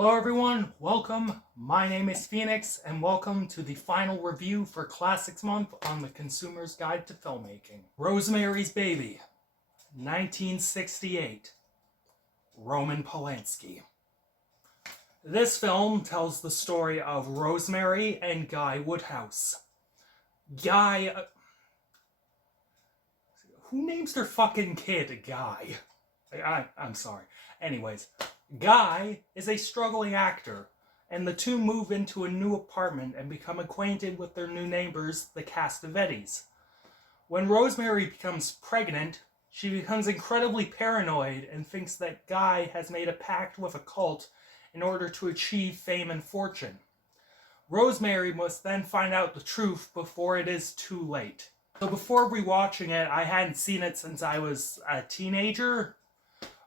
Hello everyone, welcome. My name is Phoenix and welcome to the final review for Classics Month on the Consumer's Guide to Filmmaking. Rosemary's Baby, 1968, Roman Polanski. This film tells the story of Rosemary and Guy Woodhouse. Guy... who names their fucking kid Guy? I'm sorry. Anyways, Guy is a struggling actor, and the two move into a new apartment and become acquainted with their new neighbors, the Castavetes. When Rosemary becomes pregnant, she becomes incredibly paranoid and thinks that Guy has made a pact with a cult in order to achieve fame and fortune. Rosemary must then find out the truth before it is too late. So before rewatching it, I hadn't seen it since I was a teenager,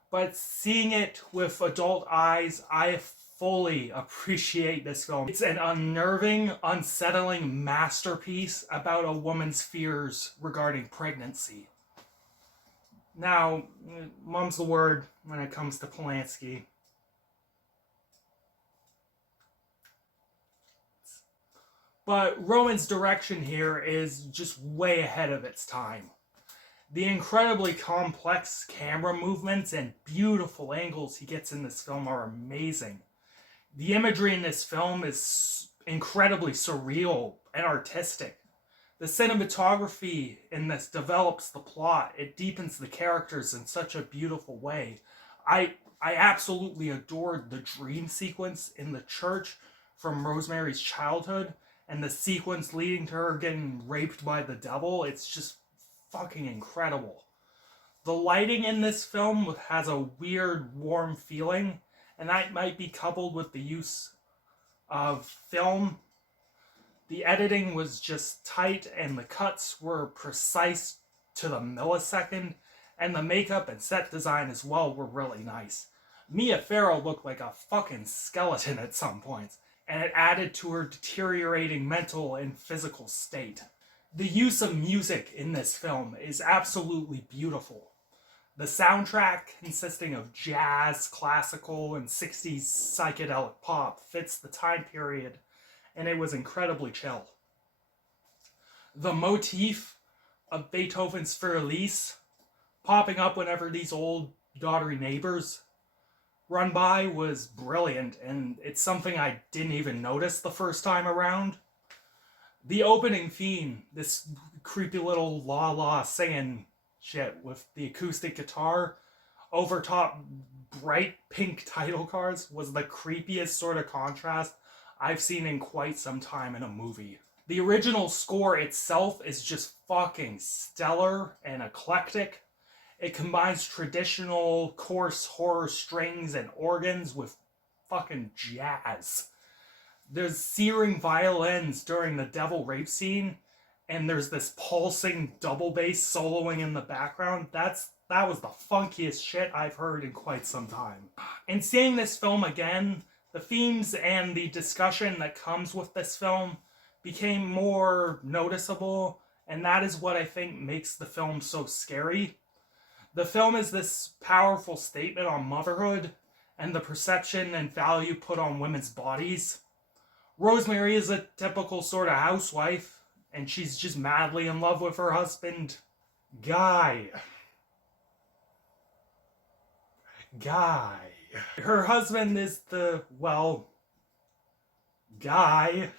but seeing it with adult eyes, I fully appreciate this film. It's an unnerving, unsettling masterpiece about a woman's fears regarding pregnancy. Now, mum's the word when it comes to Polanski. But Roman's direction here is just way ahead of its time. The incredibly complex camera movements and beautiful angles he gets in this film are amazing. The imagery in this film is incredibly surreal and artistic. The cinematography in this develops the plot. It deepens the characters in such a beautiful way. I absolutely adored the dream sequence in the church from Rosemary's childhood and the sequence leading to her getting raped by the devil. It's just fucking incredible. The lighting in this film has a weird, warm feeling, and that might be coupled with the use of film. The editing was just tight, and the cuts were precise to the millisecond, and the makeup and set design as well were really nice. Mia Farrow looked like a fucking skeleton at some points, and it added to her deteriorating mental and physical state. The use of music in this film is absolutely beautiful. The soundtrack, consisting of jazz, classical, and 60s psychedelic pop, fits the time period, and it was incredibly chill. The motif of Beethoven's Für Elise popping up whenever these old, daughtery neighbors run by was brilliant, and it's something I didn't even notice the first time around. The opening theme, this creepy little la-la singing shit with the acoustic guitar over top bright pink title cards, was the creepiest sort of contrast I've seen in quite some time in a movie. The original score itself is just fucking stellar and eclectic. It combines traditional coarse horror strings and organs with fucking jazz. There's searing violins during the devil rape scene, and there's this pulsing double bass soloing in the background. That was the funkiest shit I've heard in quite some time. In seeing this film again, the themes and the discussion that comes with this film became more noticeable, and that is what I think makes the film so scary. The film is this powerful statement on motherhood and the perception and value put on women's bodies. Rosemary is a typical sort of housewife, and she's just madly in love with her husband, Guy. Her husband is the, well, guy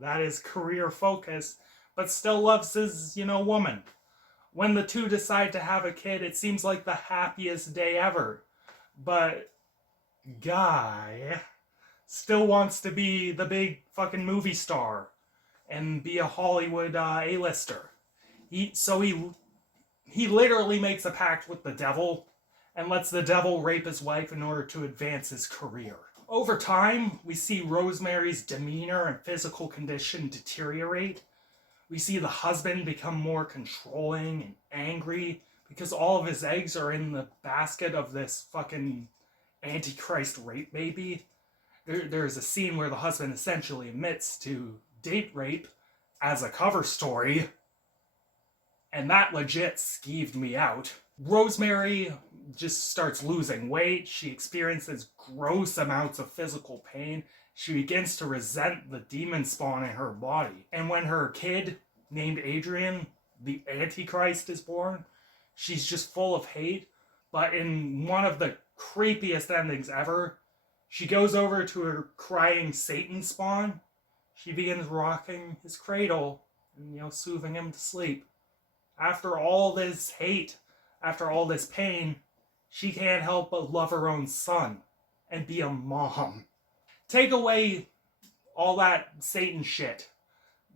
that is career focused, but still loves his, woman. When the two decide to have a kid, it seems like the happiest day ever. But Guy still wants to be the big fucking movie star and be a Hollywood A-lister. He literally makes a pact with the devil and lets the devil rape his wife in order to advance his career. Over time, we see Rosemary's demeanor and physical condition deteriorate. We see the husband become more controlling and angry because all of his eggs are in the basket of this fucking Antichrist rape baby. There's a scene where the husband essentially admits to date rape as a cover story, and that legit skeeved me out. Rosemary just starts losing weight. She experiences gross amounts of physical pain. She begins to resent the demon spawn in her body. And when her kid, named Adrian, the Antichrist, is born, she's just full of hate. But in one of the creepiest endings ever, she goes over to her crying Satan spawn. She begins rocking his cradle and, soothing him to sleep. After all this hate, after all this pain, she can't help but love her own son and be a mom. Take away all that Satan shit,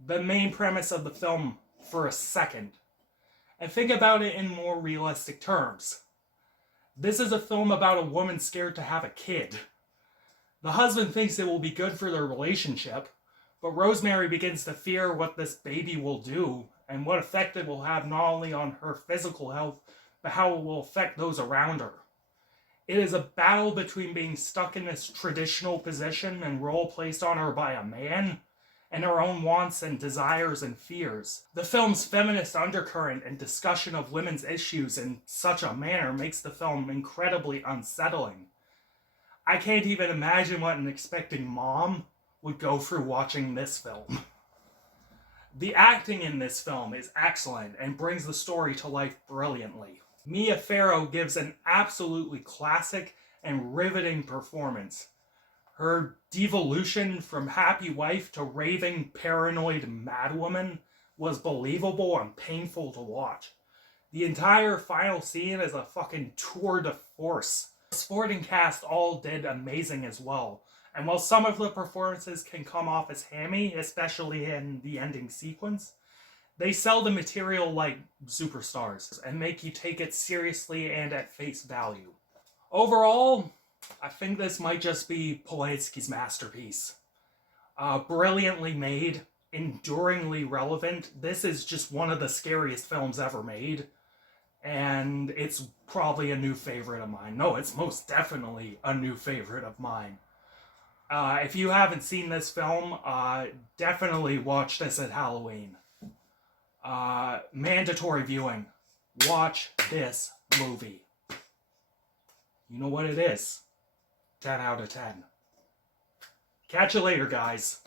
the main premise of the film, for a second, and think about it in more realistic terms. This is a film about a woman scared to have a kid. The husband thinks it will be good for their relationship, but Rosemary begins to fear what this baby will do and what effect it will have not only on her physical health, but how it will affect those around her. It is a battle between being stuck in this traditional position and role placed on her by a man, and her own wants and desires and fears. The film's feminist undercurrent and discussion of women's issues in such a manner makes the film incredibly unsettling. I can't even imagine what an expecting mom would go through watching this film. The acting in this film is excellent and brings the story to life brilliantly. Mia Farrow gives an absolutely classic and riveting performance. Her devolution from happy wife to raving, paranoid madwoman was believable and painful to watch. The entire final scene is a fucking tour de force. The supporting cast all did amazing as well. And while some of the performances can come off as hammy, especially in the ending sequence, they sell the material like superstars and make you take it seriously and at face value. Overall, I think this might just be Polanski's masterpiece. Brilliantly made, enduringly relevant. This is just one of the scariest films ever made. And it's probably a new favorite of mine. No, it's most definitely a new favorite of mine. If you haven't seen this film, definitely watch this at Halloween. Mandatory viewing. Watch this movie. You know what it is. 10 out of 10. Catch you later, guys.